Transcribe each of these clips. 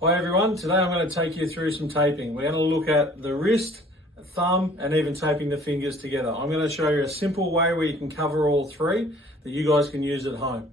Hi everyone, today I'm going to take you through some taping. We're going to look at the wrist, thumb, and even taping the fingers together. I'm going to show you a simple way where you can cover all three that you guys can use at home.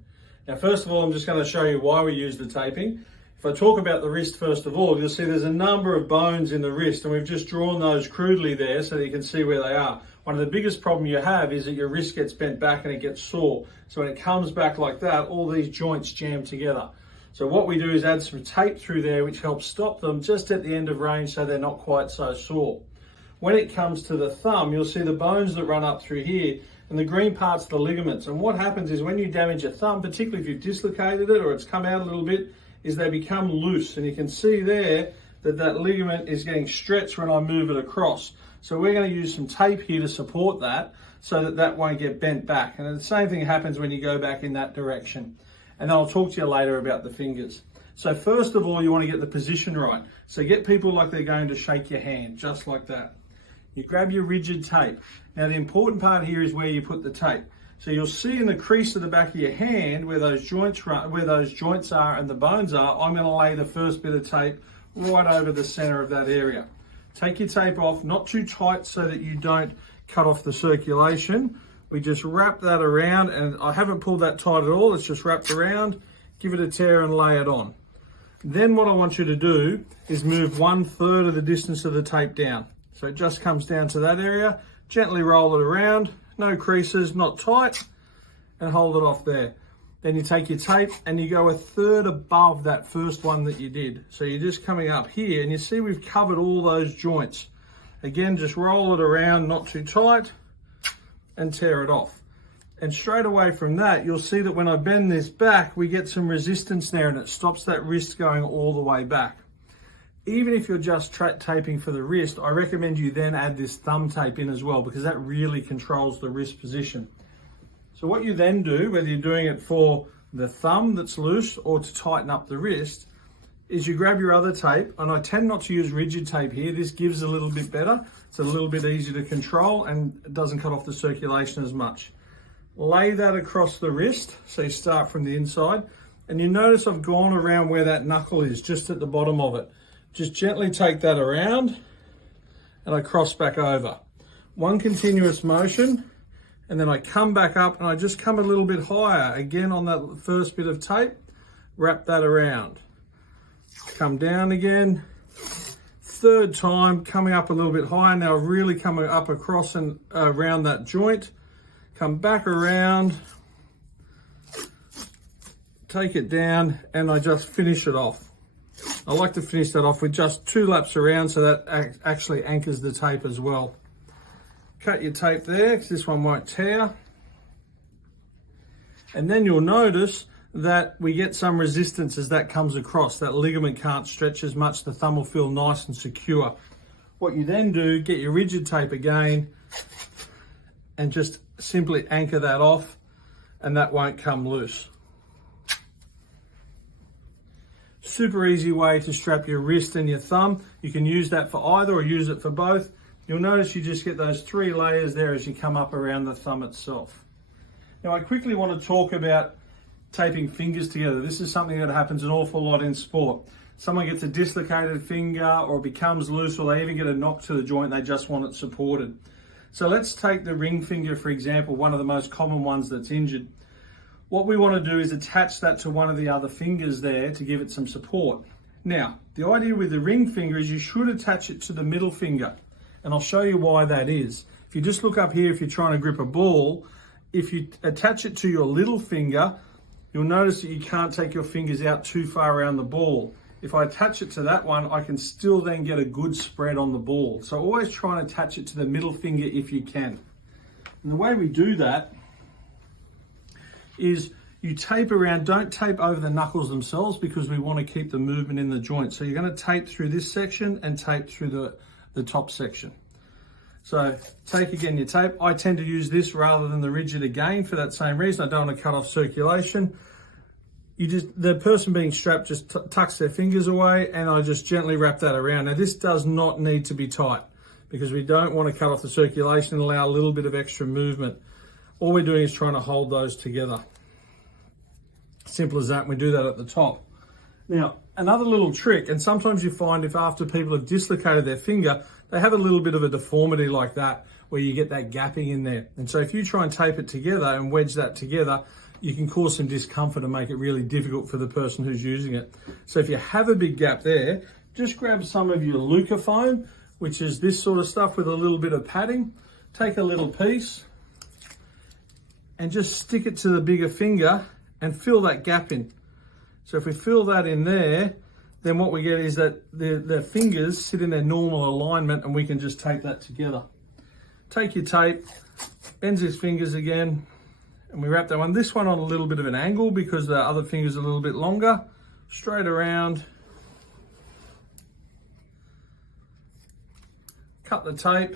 Now first of all, I'm just going to show you why we use the taping. If I talk about the wrist first of all, you'll see there's a number of bones in the wrist and we've just drawn those crudely there so that you can see where they are. One of the biggest problems you have is that your wrist gets bent back and it gets sore. So when it comes back like that, all these joints jam together. So what we do is add some tape through there which helps stop them just at the end of range so they're not quite so sore. When it comes to the thumb, you'll see the bones that run up through here and the green parts of the ligaments. And what happens is when you damage a thumb, particularly if you've dislocated it or it's come out a little bit, is they become loose. And you can see there that that ligament is getting stretched when I move it across. So we're going to use some tape here to support that so that that won't get bent back. And the same thing happens when you go back in that direction. And then I'll talk to you later about the fingers. So first of all, you want to get the position right. So get people like they're going to shake your hand, just like that. You grab your rigid tape. Now the important part here is where you put the tape. So you'll see in the crease of the back of your hand where those joints are and the bones are, I'm going to lay the first bit of tape right over the center of that area. Take your tape off, not too tight so that you don't cut off the circulation. We just wrap that around, and I haven't pulled that tight at all, it's just wrapped around, give it a tear and lay it on. Then what I want you to do is move 1/3 of the distance of the tape down. So it just comes down to that area, gently roll it around, no creases, not tight, and hold it off there. Then you take your tape and you go 1/3 above that first one that you did. So you're just coming up here and you see we've covered all those joints. Again, just roll it around, not too tight, and tear it off. And straight away from that, you'll see that when I bend this back, we get some resistance there and it stops that wrist going all the way back. Even if you're just taping for the wrist, I recommend you then add this thumb tape in as well because that really controls the wrist position. So what you then do, whether you're doing it for the thumb that's loose or to tighten up the wrist, is you grab your other tape, and I tend not to use rigid tape here. This gives a little bit better. It's a little bit easier to control and it doesn't cut off the circulation as much. Lay that across the wrist, so you start from the inside, and you notice I've gone around where that knuckle is, just at the bottom of it. Just gently take that around and I cross back over. One continuous motion, and then I come back up and I just come a little bit higher, again on that first bit of tape, wrap that around. Come down again, third time, coming up a little bit higher, now really coming up across and around that joint, come back around, take it down, and I just finish it off. I like to finish that off with just 2 laps around so that actually anchors the tape as well. Cut your tape there because this one won't tear. And then you'll notice that we get some resistance as that comes across. That ligament can't stretch as much, the thumb will feel nice and secure. What you then do, get your rigid tape again and just simply anchor that off and that won't come loose. Super easy way to strap your wrist and your thumb. You can use that for either or use it for both. You'll notice you just get those 3 layers there as you come up around the thumb itself. Now I quickly want to talk about taping fingers together. This is something that happens an awful lot in sport. Someone gets a dislocated finger or becomes loose, or they even get a knock to the joint, they just want it supported. So let's take the ring finger, for example, one of the most common ones that's injured. What we want to do is attach that to one of the other fingers there to give it some support. Now, the idea with the ring finger is you should attach it to the middle finger, and I'll show you why that is. If you just look up here, if you're trying to grip a ball, if you attach it to your little finger, you'll notice that you can't take your fingers out too far around the ball. If I attach it to that one, I can still then get a good spread on the ball. So always try and attach it to the middle finger if you can. And the way we do that is you tape around, don't tape over the knuckles themselves because we want to keep the movement in the joint. So you're going to tape through this section and tape through the top section. So take again your tape. I tend to use this rather than the rigid again for that same reason. I don't want to cut off circulation. The person being strapped just tucks their fingers away and I just gently wrap that around. Now this does not need to be tight because we don't want to cut off the circulation and allow a little bit of extra movement. All we're doing is trying to hold those together. Simple as that, and we do that at the top. Now, Another little trick, and sometimes you find if after people have dislocated their finger, they have a little bit of a deformity like that, where you get that gapping in there. And so if you try and tape it together and wedge that together, you can cause some discomfort and make it really difficult for the person who's using it. So if you have a big gap there, just grab some of your Luca foam, which is this sort of stuff with a little bit of padding. Take a little piece and just stick it to the bigger finger and fill that gap in. So if we fill that in there, then what we get is that the fingers sit in their normal alignment, and we can just tape that together. Take your tape, bends his fingers again, and we wrap that one. This one on a little bit of an angle because the other finger's a little bit longer. Straight around. Cut the tape.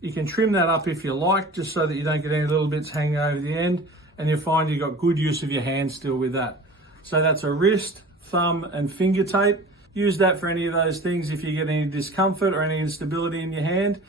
You can trim that up if you like, just so that you don't get any little bits hanging over the end, and you'll find you've got good use of your hand still with that. So that's a wrist, thumb, and finger tape. Use that for any of those things if you get any discomfort or any instability in your hand.